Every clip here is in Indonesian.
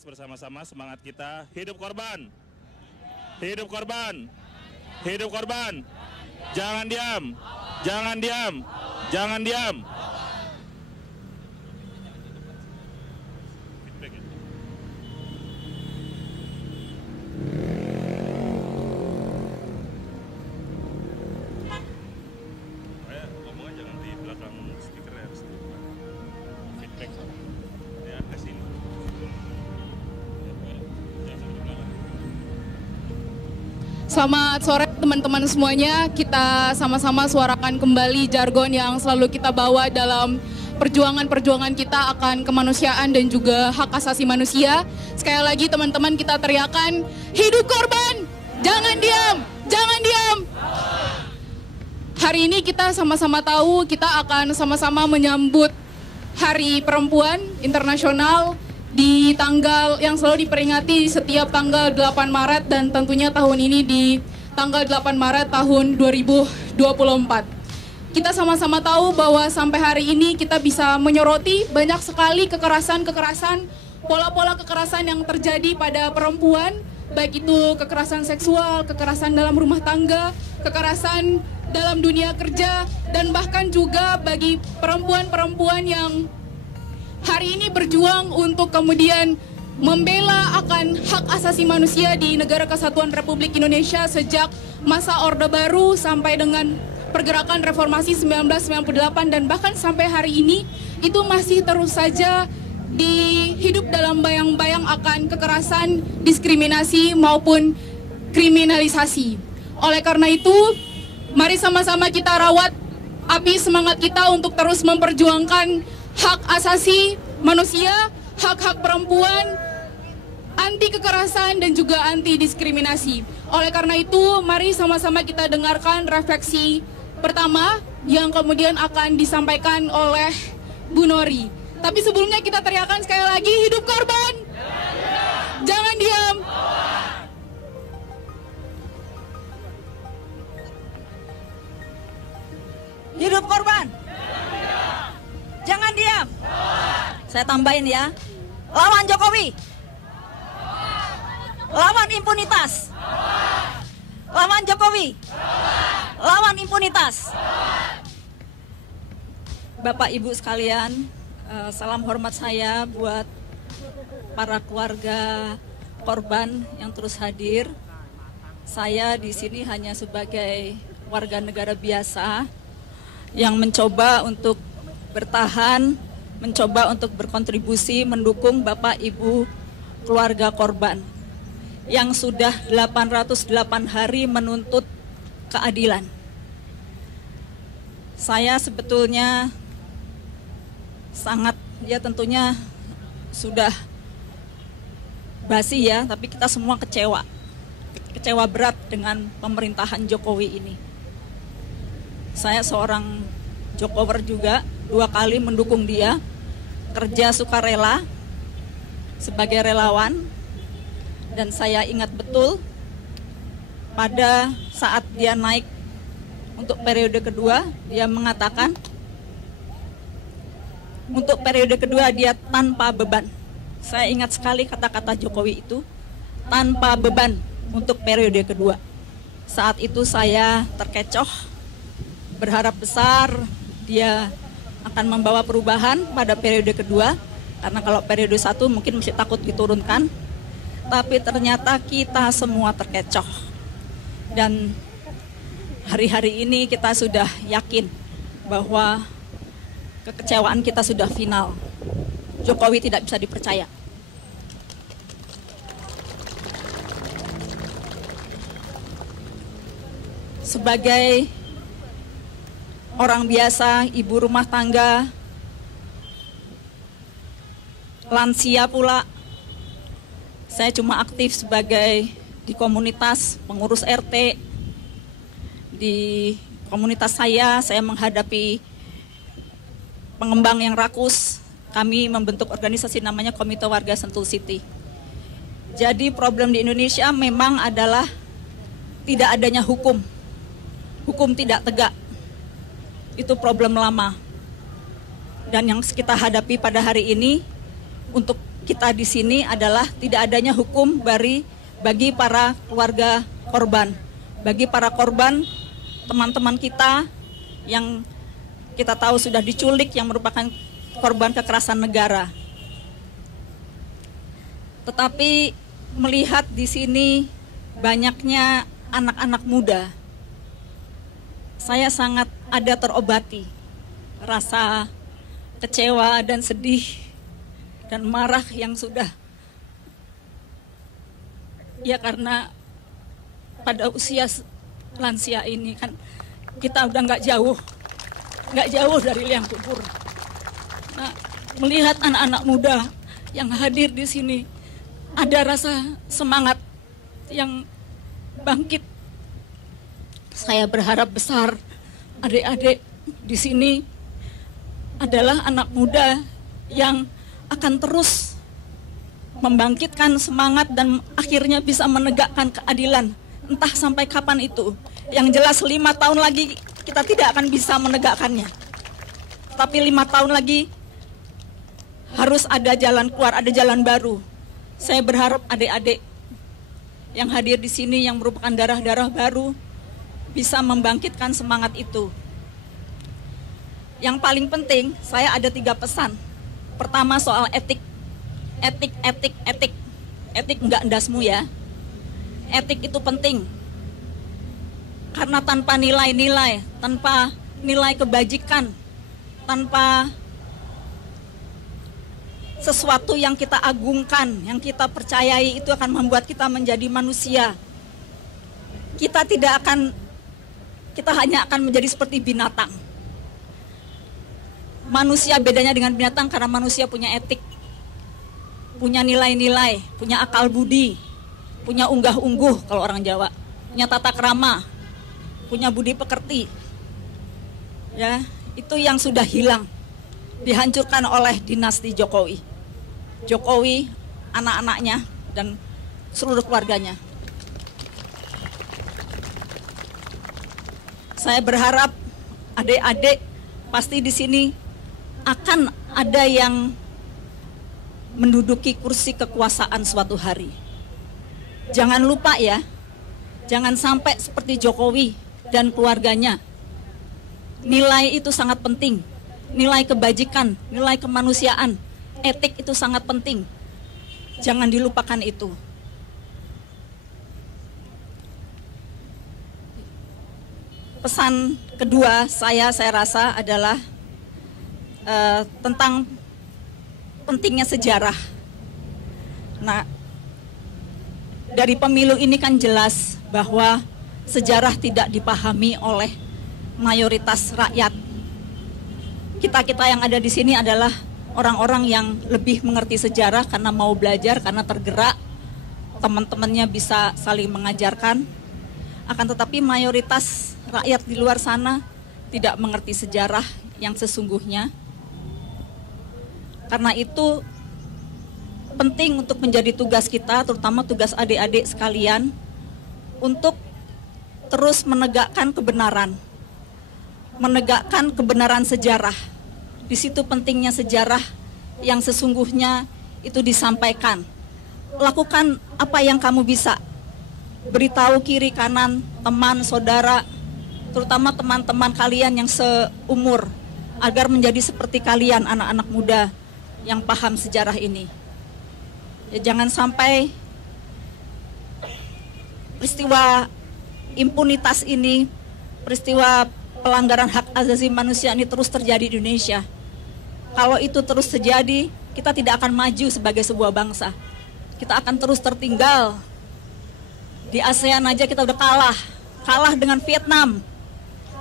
tes bersama-sama semangat kita. Hidup korban! Hidup korban! Hidup korban! Jangan diam! Jangan diam! Jangan diam! Ngomongnya jangan di belakang speaker ya, harus di feedback. Ya, ke sini. Selamat sore teman-teman semuanya, kita sama-sama suarakan kembali jargon yang selalu kita bawa dalam perjuangan-perjuangan kita akan kemanusiaan dan juga hak asasi manusia. Sekali lagi teman-teman kita teriakan, hidup korban, jangan diam, jangan diam. Hari ini kita sama-sama tahu kita akan sama-sama menyambut Hari Perempuan Internasional di tanggal yang selalu diperingati setiap tanggal 8 Maret dan tentunya tahun ini di tanggal 8 Maret tahun 2024. Kita sama-sama tahu bahwa sampai hari ini kita bisa menyoroti banyak sekali kekerasan-kekerasan, pola-pola kekerasan yang terjadi pada perempuan, baik itu kekerasan seksual, kekerasan dalam rumah tangga, kekerasan dalam dunia kerja, dan bahkan juga bagi perempuan-perempuan yang hari ini berjuang untuk kemudian membela akan hak asasi manusia di Negara Kesatuan Republik Indonesia sejak masa Orde Baru sampai dengan pergerakan reformasi 1998 dan bahkan sampai hari ini itu masih terus saja hidup dalam bayang-bayang akan kekerasan, diskriminasi maupun kriminalisasi. Oleh karena itu, mari sama-sama kita rawat api semangat kita untuk terus memperjuangkan hak asasi manusia, hak-hak perempuan, anti kekerasan dan juga anti diskriminasi. Oleh karena itu, mari sama-sama kita dengarkan refleksi pertama yang kemudian akan disampaikan oleh Bu Nori. Tapi sebelumnya kita teriakan sekali lagi, hidup korban! Jangan diam! Hidup korban! Jangan diam! Saya tambahin ya, lawan Jokowi! Lawan impunitas! Lawan Jokowi! Lawan impunitas! Bapak Ibu sekalian, salam hormat saya buat para keluarga korban yang terus hadir. Saya di sini hanya sebagai warga negara biasa yang mencoba untuk bertahan, mencoba untuk berkontribusi mendukung Bapak Ibu keluarga korban yang sudah 808 hari menuntut keadilan. Saya sebetulnya sangat, ya tentunya sudah basi ya, tapi kita semua kecewa berat dengan pemerintahan Jokowi ini. Saya seorang Jokower juga, 2 kali mendukung dia, kerja sukarela sebagai relawan, dan saya ingat betul pada saat dia naik untuk periode kedua, dia mengatakan untuk periode kedua dia tanpa beban. Saya ingat sekali kata-kata Jokowi itu, tanpa beban untuk periode kedua. Saat itu saya terkecoh, berharap besar dia akan membawa perubahan pada periode kedua, karena kalau periode 1 mungkin masih takut diturunkan, tapi ternyata kita semua terkecoh. Dan hari-hari ini kita sudah yakin bahwa kekecewaan kita sudah final. Jokowi tidak bisa dipercaya. Sebagai orang biasa, ibu rumah tangga, lansia pula, saya cuma aktif sebagai di komunitas, pengurus RT. Di komunitas saya menghadapi pengembang yang rakus. Kami membentuk organisasi namanya Komite Warga Sentul City. Jadi problem di Indonesia memang adalah tidak adanya hukum. Hukum tidak tegak. Itu problem lama. Dan yang kita hadapi pada hari ini, untuk kita di sini adalah tidak adanya hukum bagi para keluarga korban. Bagi para korban, teman-teman kita yang kita tahu sudah diculik yang merupakan korban kekerasan negara. Tetapi melihat di sini banyaknya anak-anak muda, saya sangat ada terobati rasa kecewa dan sedih dan marah yang sudah, ya karena pada usia lansia ini kan kita udah nggak jauh dari liang kubur. Nah, melihat anak-anak muda yang hadir di sini, ada rasa semangat yang bangkit. Saya berharap besar adik-adik di sini adalah anak muda yang akan terus membangkitkan semangat dan akhirnya bisa menegakkan keadilan. Entah sampai kapan itu. Yang jelas 5 tahun lagi kita tidak akan bisa menegakkannya. Tapi 5 tahun lagi harus ada jalan keluar, ada jalan baru. Saya berharap adik-adik yang hadir di sini yang merupakan darah-darah baru bisa membangkitkan semangat itu. Yang paling penting, saya ada 3 pesan. Pertama soal etik. Etik enggak endasmu ya. Etik itu penting. Karena tanpa nilai-nilai, tanpa nilai kebajikan, tanpa sesuatu yang kita agungkan, yang kita percayai, itu akan membuat kita menjadi manusia. Kita hanya akan menjadi seperti binatang. Manusia bedanya dengan binatang karena manusia punya etik, punya nilai-nilai, punya akal budi, punya unggah-ungguh kalau orang Jawa, punya tata krama, punya budi pekerti. Ya, itu yang sudah hilang, dihancurkan oleh dinasti Jokowi. Jokowi, anak-anaknya, dan seluruh keluarganya. Saya berharap adik-adik pasti di sini akan ada yang menduduki kursi kekuasaan suatu hari. Jangan lupa ya, jangan sampai seperti Jokowi dan keluarganya. Nilai itu sangat penting, nilai kebajikan, nilai kemanusiaan, etik itu sangat penting. Jangan dilupakan itu. Pesan kedua saya rasa adalah tentang pentingnya sejarah. Nah, dari pemilu ini kan jelas bahwa sejarah tidak dipahami oleh mayoritas rakyat. Kita yang ada di sini adalah orang-orang yang lebih mengerti sejarah karena mau belajar, karena tergerak, teman-temannya bisa saling mengajarkan. Akan tetapi mayoritas rakyat di luar sana tidak mengerti sejarah yang sesungguhnya. Karena itu penting untuk menjadi tugas kita, terutama tugas adik-adik sekalian, untuk terus menegakkan kebenaran sejarah. Di situ pentingnya sejarah yang sesungguhnya itu disampaikan. Lakukan apa yang kamu bisa. Beritahu kiri kanan, teman, saudara, terutama teman-teman kalian yang seumur, agar menjadi seperti kalian, anak-anak muda yang paham sejarah ini. Ya, jangan sampai peristiwa impunitas ini, peristiwa pelanggaran hak asasi manusia ini terus terjadi di Indonesia. Kalau itu terus terjadi, kita tidak akan maju sebagai sebuah bangsa. Kita akan terus tertinggal. Di ASEAN aja kita udah kalah dengan Vietnam,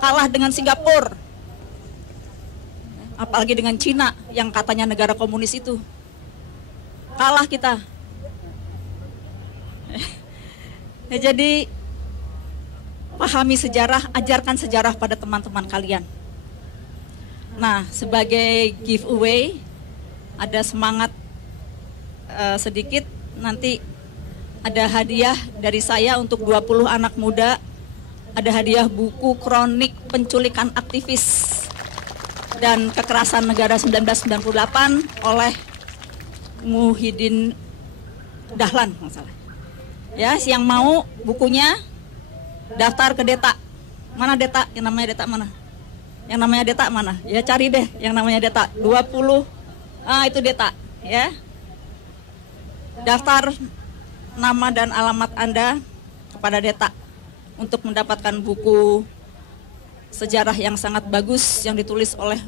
kalah dengan Singapura, apalagi dengan Cina yang katanya negara komunis itu. Kalah kita. Ya, jadi pahami sejarah, ajarkan sejarah pada teman-teman kalian. Nah, sebagai giveaway, ada semangat sedikit, nanti ada hadiah dari saya untuk 20 anak muda. Ada hadiah buku kronik penculikan aktivis dan kekerasan negara 1998 oleh Muhyiddin Dahlan, masalah. Ya, yang mau bukunya daftar ke Deta. Mana Deta? Yang namanya Deta mana? Yang namanya Deta mana? Ya cari deh yang namanya Deta. 20. Itu Deta, ya. Daftar nama dan alamat Anda kepada Deta untuk mendapatkan buku sejarah yang sangat bagus yang ditulis oleh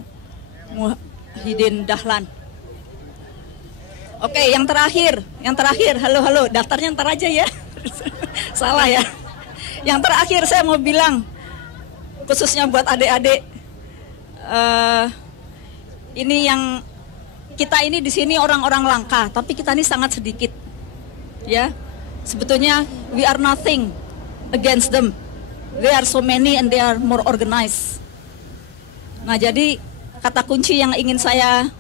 Muhyiddin Dahlan. Oke, yang terakhir, halo, daftarnya ntar aja ya. Salah ya. Yang terakhir saya mau bilang, khususnya buat adik-adik, ini yang kita ini di sini orang-orang langka, tapi kita ini sangat sedikit, ya. Sebetulnya we are nothing against them. They are so many and they are more organized. Nah, jadi kata kunci yang ingin saya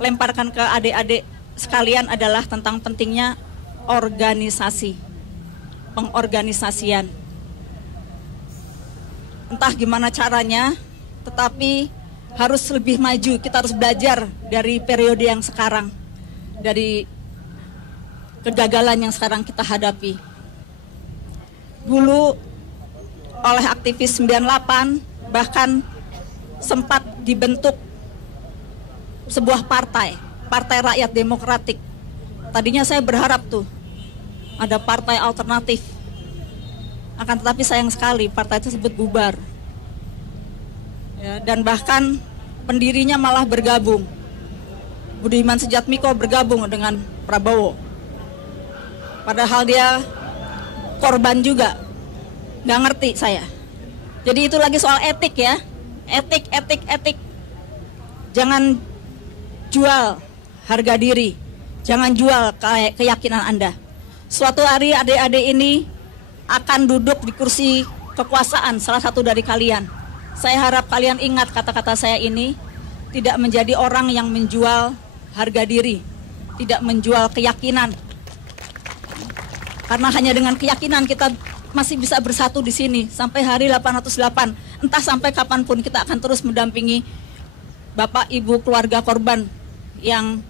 lemparkan ke adik-adik sekalian adalah tentang pentingnya organisasi, pengorganisasian. Entah gimana caranya, tetapi harus lebih maju. Kita harus belajar dari periode yang sekarang, dari kegagalan yang sekarang kita hadapi. Dulu oleh aktivis 98 bahkan sempat dibentuk sebuah partai Rakyat Demokratik. Tadinya saya berharap tuh ada partai alternatif. Akan tetapi sayang sekali partai tersebut bubar. Ya, dan bahkan pendirinya malah bergabung. Budiman Sujatmiko bergabung dengan Prabowo. Padahal dia korban juga. Nggak ngerti saya. Jadi itu lagi soal etik ya. Etik. Jangan jual harga diri. Jangan jual keyakinan Anda. Suatu hari adik-adik ini akan duduk di kursi kekuasaan, salah satu dari kalian. Saya harap kalian ingat kata-kata saya ini, tidak menjadi orang yang menjual harga diri, tidak menjual keyakinan. Karena hanya dengan keyakinan kita masih bisa bersatu di sini sampai hari 808. Entah sampai kapanpun kita akan terus mendampingi Bapak Ibu keluarga korban yang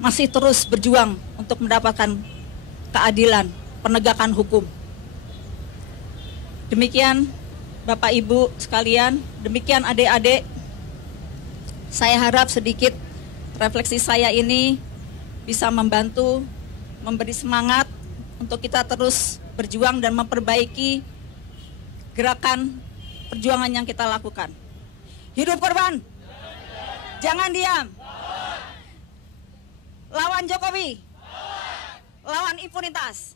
masih terus berjuang untuk mendapatkan keadilan, penegakan hukum. Demikian Bapak Ibu sekalian, demikian adik-adik. Saya harap sedikit refleksi saya ini bisa membantu, memberi semangat untuk kita terus berjuang dan memperbaiki gerakan perjuangan yang kita lakukan. Hidup korban! Jangan diam! Lawan Jokowi! Lawan impunitas!